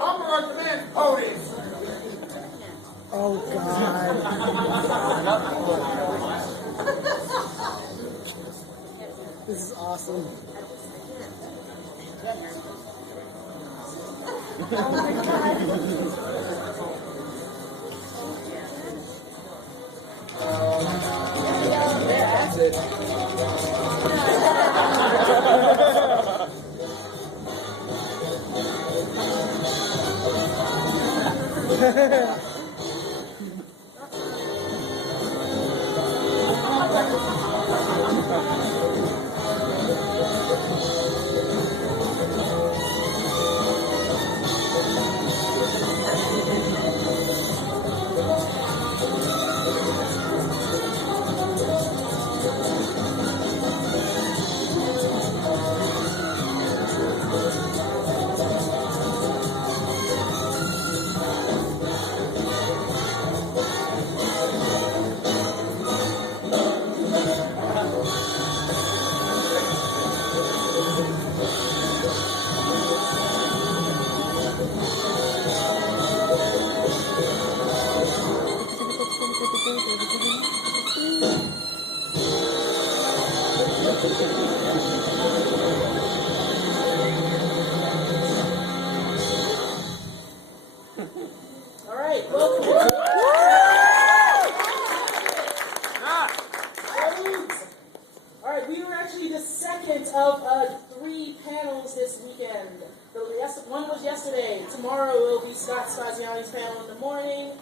I'm going to demand ponies. Oh, God. This is awesome. Oh, my God. That's it. All right, welcome. All right, we were actually the second of 3 panels this weekend. One was yesterday. Tomorrow will be Scott Spaziani's panel in the morning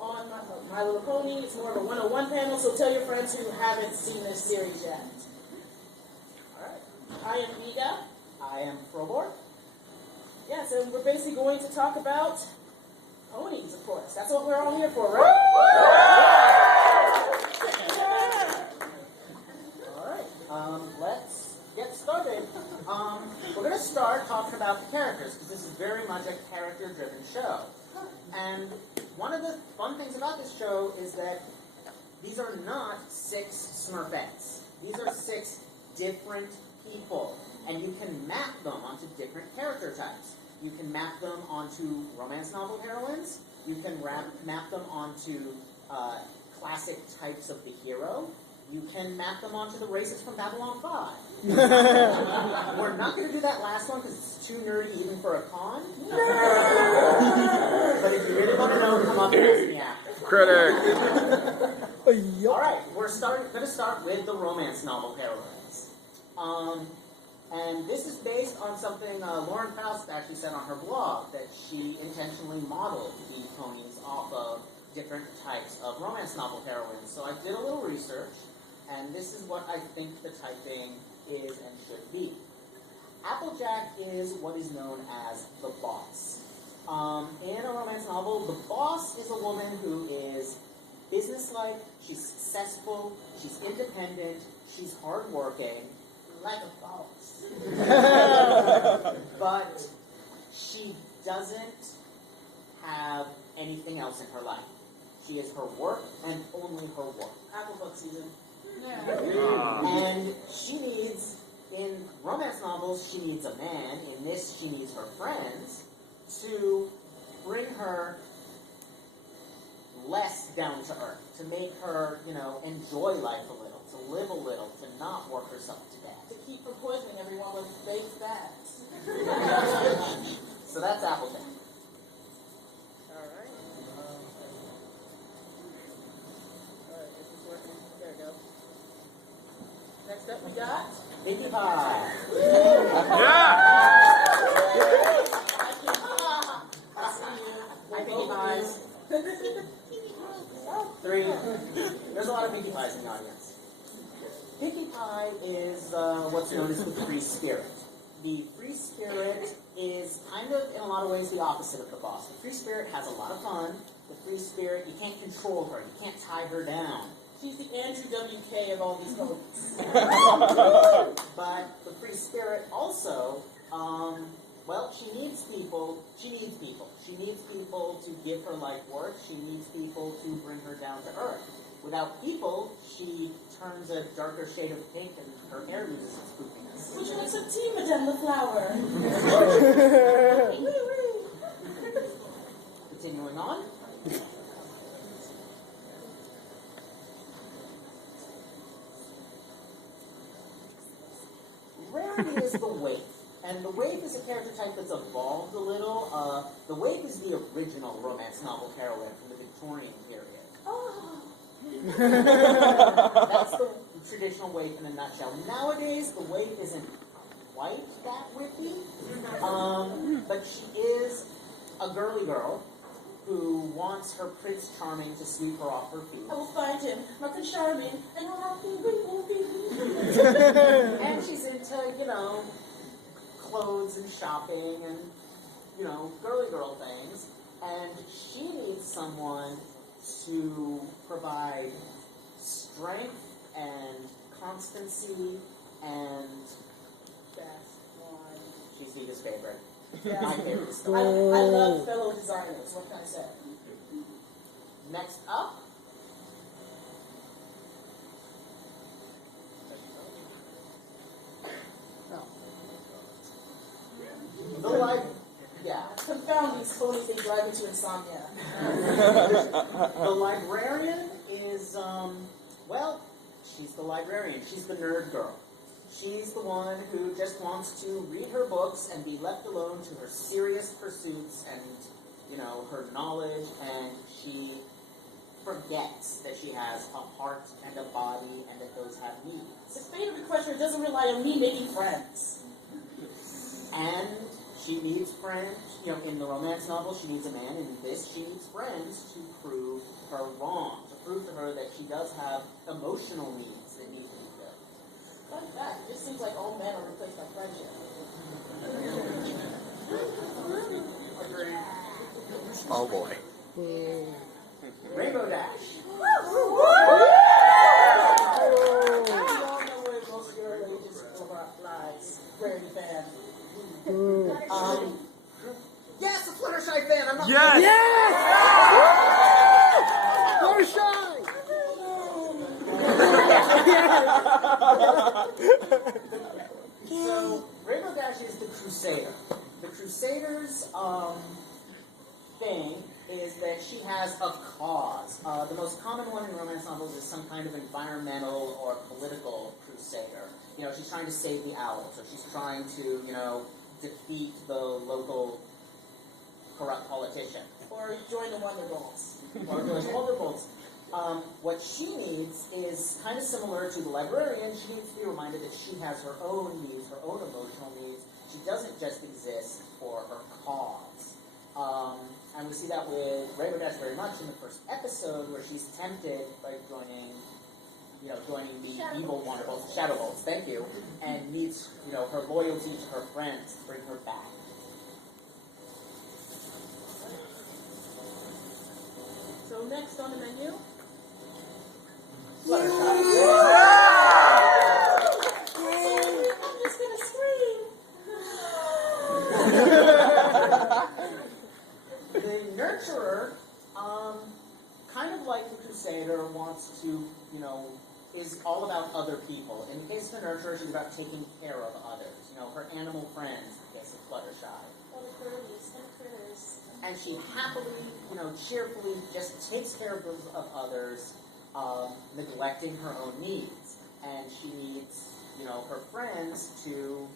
on My Little Pony. It's more of a 101 panel, so tell your friends who haven't seen this series yet. All right, I am Iga. I am Frobor. Yes, and we're basically going to talk about ponies, of course. That's what we're all here for, right? All right, let's get started. We're going to start talking about the characters, because this is very much a character-driven show. And one of the fun things about this show is that these are not 6 Smurfettes. These are 6 different people, and you can map them onto different character types. You can map them onto romance novel heroines. You can map them onto classic types of the hero. You can map them onto the races from Babylon 5. We're not going to do that last one because it's too nerdy even for a con. But if you really want to know, come up and ask me after. Critic. All right, we're going to start with the romance novel heroines. And this is based on something Lauren Faust actually said on her blog, that she intentionally modeled the ponies off of different types of romance novel heroines. So I did a little research, and this is what I think the typing is and should be. Applejack is what is known as the boss. In a romance novel, the boss is a woman who is businesslike, she's successful, she's independent, she's hardworking, like a boss. But she doesn't have anything else in her life. She is her work and only her work. Applebook season. And she needs, in romance novels, she needs a man. In this, she needs her friends to bring her less down to earth, to make her, enjoy life a little, to live a little, to not work herself to death. To keep from poisoning everyone with fake facts. So that's Applejack. Alright. Alright, this is working. There we go. Next up we got... Pinkie Pie. Yeah. I see you. Hi, Pinkie Pies. 3. There's a lot of Pinkie Pies in the audience. Pinkie Pie is what's known as the free spirit. The free spirit is kind of, in a lot of ways, the opposite of the boss. The free spirit has a lot of fun. The free spirit, you can't control her. You can't tie her down. She's the Andrew WK of all these ponies. But the free spirit also, she needs people. She needs people. She needs people to give her life work. She needs people to bring her down to earth. Without people, she turns a darker shade of pink and her hair loses its poofiness. Which makes her teen Madame the Flower. Continuing on. Rarity is the waif. And the waif is a character type that's evolved a little. The waif is the original romance novel heroine from the Victorian period. Oh. That's the traditional waif in a nutshell. Nowadays, the waif isn't quite that whippy, but she is a girly girl who wants her Prince Charming to sweep her off her feet. I will find him, my Prince Charming, and he'll have me. And she's into, clothes and shopping and, girly girl things. And she needs someone to provide strength and constancy and That's one. she's Vita's favorite. Yeah. My favorite I story. love fellow designers, what can I say? Next up. The Confound these ponies they drive into insomnia. The librarian is, she's the librarian. She's the nerd girl. She's the one who just wants to read her books and be left alone to her serious pursuits and, her knowledge, and she forgets that she has a heart and a body and that those have needs. The fate of the questioner doesn't rely on me making friends. And she needs friends, in the romance novel she needs a man, and in this she needs friends to prove her wrong, to prove to her that she does have emotional needs that need to be filled. Fun fact, it just seems like all men are replaced by friendship. Oh boy. Rainbow Dash. We all know where most of your ages lies. Rarity fan. Yes, a Fluttershy fan. I'm not. Yes! Yes! Fluttershy! So Rainbow Dash is the Crusader. The Crusader's thing is that she has a cause. The most common one in romance novels is some kind of environmental or political crusader. She's trying to save the owls, or she's trying to, defeat the local corrupt politician. Or join the Wonderbolts. Or the Wonderbolts. What she needs is kind of similar to the librarian. She needs to be reminded that she has her own needs, her own emotional needs. She doesn't just exist for her cause. And we see that with Rainbow Dash very much in the first episode, where she's tempted by joining the evil Wonderbolts, Shadowbolts, thank you, and needs, her loyalty to her friends to bring her back. So next on the menu, Fluttershy. I'm just gonna scream. The Nurturer, kind of like the Crusader, wants to, is all about other people. In the case of the Nurturer, she's about taking care of others. Her animal friends, in the case of Fluttershy. Oh, the girlies and the critters. And she happily, cheerfully just takes care of others, neglecting her own needs. And she needs, her friends to,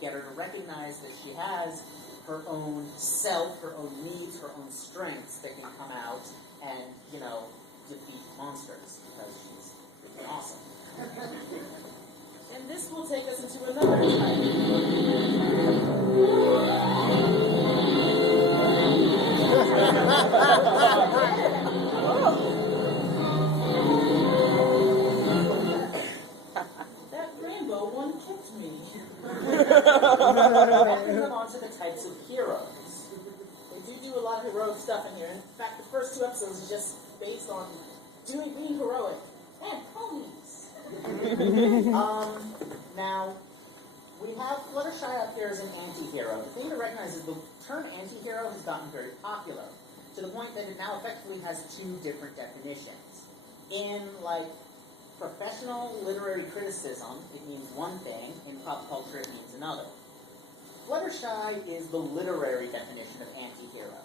get her to recognize that she has her own self, her own needs, her own strengths that can come out and, defeat monsters, because she's freaking awesome. And this will take us into another type. That rainbow one kicked me. Moving on to the types of heroes. They do a lot of heroic stuff in here. In fact, the first 2 episodes is just based on being heroic. And ponies. Now, we have Fluttershy up here as an anti-hero. The thing to recognize is the term anti-hero has gotten very popular, to the point that it now effectively has 2 different definitions. In, professional literary criticism, it means one thing. In pop culture, it means another. Fluttershy is the literary definition of anti-hero.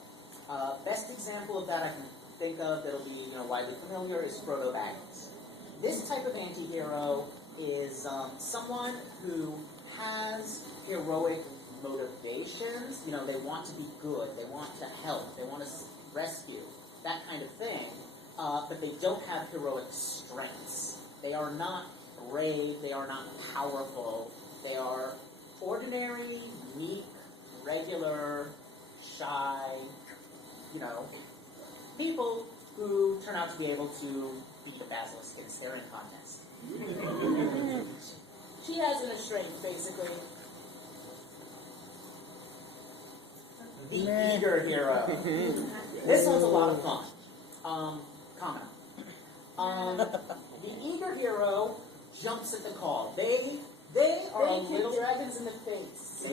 Best example of that I can think of that'll be widely familiar is Frodo Baggins. This type of anti-hero is someone who has heroic motivations. They want to be good, they want to help, they want to rescue, that kind of thing, but they don't have heroic strengths. They are not brave, they are not powerful, they are ordinary, meek, regular, shy, people who turn out to be able to beat a basilisk in a staring contest. She has inner strength, basically. The eager hero. This one's a lot of fun. Comment. The eager hero jumps at the call. They are a They kick little dragons in the face.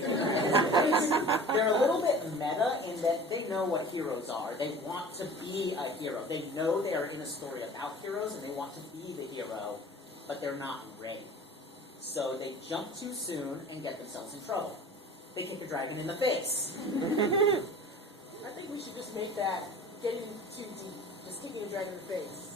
they're a little bit meta in that they know what heroes are. They want to be a hero. They know they are in a story about heroes and they want to be the hero, but they're not ready. So they jump too soon and get themselves in trouble. They kick a dragon in the face. I think we should just make that getting too deep. Just kicking a dragon in the face.